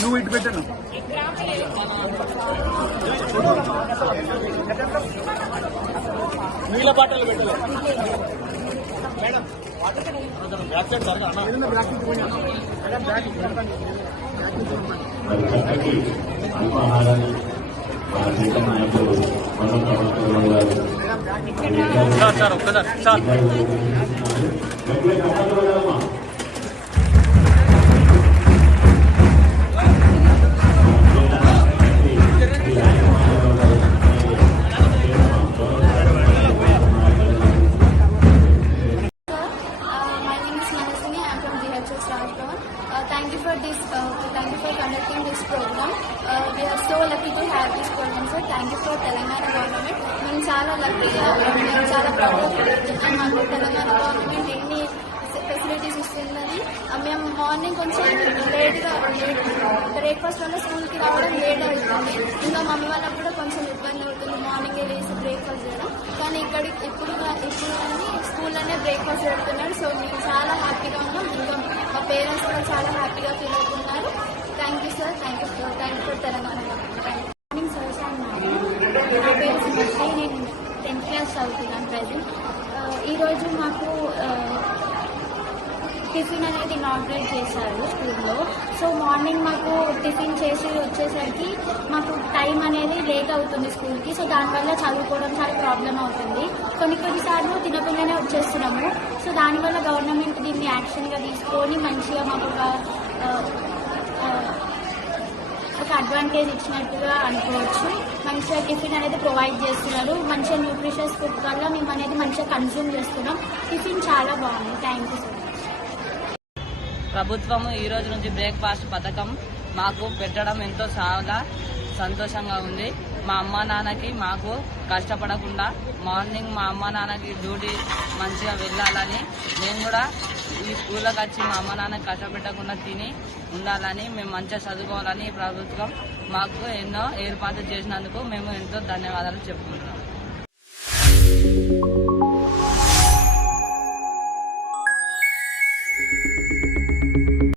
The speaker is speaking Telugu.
నువ్వు ఇటు పెట్టాను నీళ్ళ బాటలు పెట్టలే మేడం అల్పాహారాన్ని మన దేశ నాయకులు సార్ ఒక్కసారి sir Thank you for conducting this program. We are so lucky to have this program, sir. Thank you for Telangana government. మేము చాలా లక్కీగా మేము చాలా ప్రౌడ్గా ఫీల్ అవుతున్నాం. మాకు తెలంగాణ గవర్నమెంట్ ఎన్ని ఫెసిలిటీస్ ఇస్తున్నది. మేము మార్నింగ్ కొంచెం లేట్గా బ్రేక్ఫాస్ట్ వల్ల స్కూల్కి రావడం లేట్ అవుతుంది. ఇంకా మమ్మీ వాళ్ళకి కూడా కొంచెం ఇబ్బంది అవుతుంది మార్నింగ్ లేసి బ్రేక్ఫాస్ట్ చేయడం. కానీ ఇప్పుడు కానీ స్కూల్లోనే బ్రేక్ఫాస్ట్ పెడుతున్నారు. సో మేము చాలా హ్యాపీగా ఉన్నాం. ఇంకా మా పేరెంట్స్ కూడా చాలా హ్యాపీగా ఫీల్ అవుతున్నారు. Thank you sir. Thank you for Telangana government. Morning sir నా పేరు శ్రీమతి. నేను 10th క్లాస్ చదువుతున్నాను ప్రజెంట్. ఈరోజు మాకు టిఫిన్ అనేది ఇనాగ్రేట్ చేశారు స్కూల్లో. సో మార్నింగ్ మాకు టిఫిన్ చేసి వచ్చేసరికి మాకు టైం అనేది లేట్ అవుతుంది స్కూల్కి. సో దానివల్ల చదువుకోవడం చాలా ప్రాబ్లం అవుతుంది. కొన్నిసార్లు తినకుండానే వచ్చేస్తున్నాము. సో దానివల్ల గవర్నమెంట్ దీన్ని యాక్షన్గా తీసుకొని మంచిగా మాకు ఒక అడ్వాంటేజ్ ఇచ్చినట్టుగా అనుకోవచ్చు. మంచిగా టిఫిన్ అనేది ప్రొవైడ్ చేస్తున్నారు. మంచిగా న్యూట్రిషియస్ ఫుడ్ వల్ల మేము అనేది మంచిగా కన్జ్యూమ్ చేస్తున్నాం. టిఫిన్ చాలా బాగుంది. Thank you so much. ప్రభుత్వం ఈ రోజు నుంచి బ్రేక్ఫాస్ట్ పథకం మాకు పెట్టడం ఎంతో చాలా సంతోషంగా ఉంది. మా అమ్మ నాన్నకి మాకు కష్టపడకుండా మార్నింగ్ మా అమ్మ నాన్నకి డ్యూటీ మంచిగా వెళ్ళాలని, నేను కూడా ఈ స్కూల్లోకి వచ్చి మా అమ్మ నాన్నకి కష్టపెట్టకుండా తిని ఉండాలని, మేము మంచిగా చదువుకోవాలని ఈ ప్రభుత్వం మాకు ఎన్నో ఏర్పాట్లు చేసినందుకు మేము ఎంతో ధన్యవాదాలు చెప్పుకుంటున్నాం.